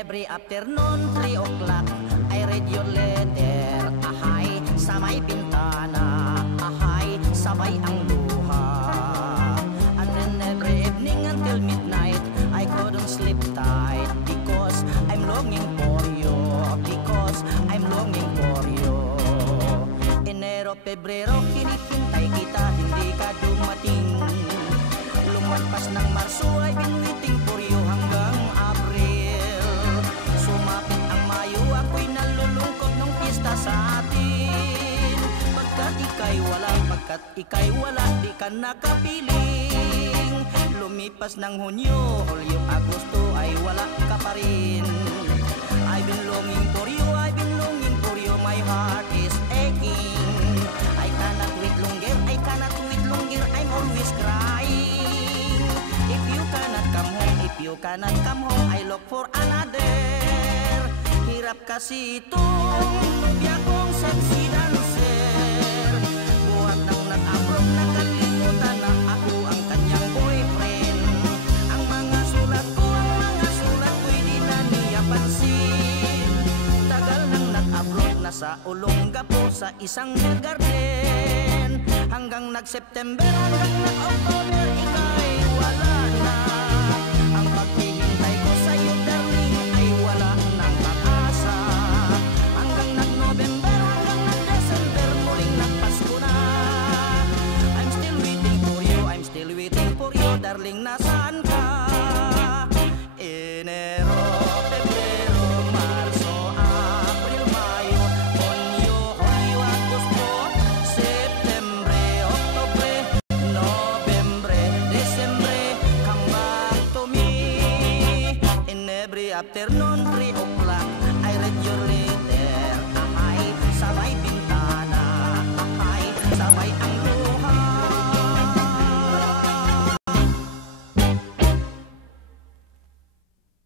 every afternoon, 3 o'clock, I read your letter. Ahay, sa may bintana. Ahay, sabay ang luha. And then every evening until midnight, I couldn't sleep tight because I'm longing for you. Because I'm longing for you. Enero, Pebrero, hinihintay kita, hindi ka dumating. Lumagpas ng Marso, I've been waiting for you hanggang Abril. Sumapit ang Mayo, ako'y nalulungkot nung pista sa atin. Pagkat ika'y wala, di ka nakapiling. Lumipas ng Hunyo, Hulyo, Agosto, ay wala ka pa rin. I've been longing for you, I've been longing for you, my heart is aching. I cannot wait longer, I'm always crying. If you cannot come home, I look for another. Hirap kasi itong nobya kong sexy dancer. Buhat nang nag-abroad, nakalimutan na ako ang kanyang boyfriend. Ang mga sulat ko'y di na niya pansin. Tagal nang nag-abroad, nasa Olongapo sa isang garden. Hanggang nag-September, hanggang nag-October, ika'y wala na. Ang paghihintay ko sa'yo, darling, ay wala nang pag-asa. Hanggang nag-November, hanggang nag-December, muling nagpasko na. I'm still waiting for you, darling, nasaan ka? Enero, Pebrero, Marso, Abril, Mayo, Hunyo, Agosto, Septembre, Oktubre, Nobyembre, Desembre, come back to me. In every afternoon, 3 o'clock,